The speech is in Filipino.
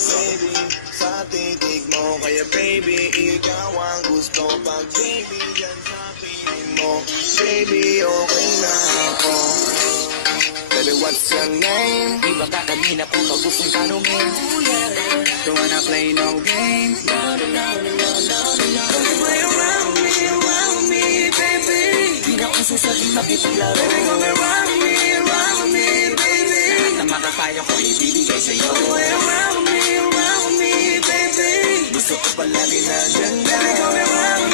Baby, sa titig mo, kaya baby, ikaw ang gusto. Pag baby, dyan sa piling mo, baby, okay na ako. Baby, what's your name? Di ba ka kanina ko pag gustong tanongin? Don't wanna play no games. No, no, no, no, no, no, no. Don't play around me, baby. Di na uso sa di makipaglaro. Baby, come around me, baby. Na makakaya ko ibibigay sa'yo. Don't play around me, baby. Gusto ko palagi na dyan. Baby, come around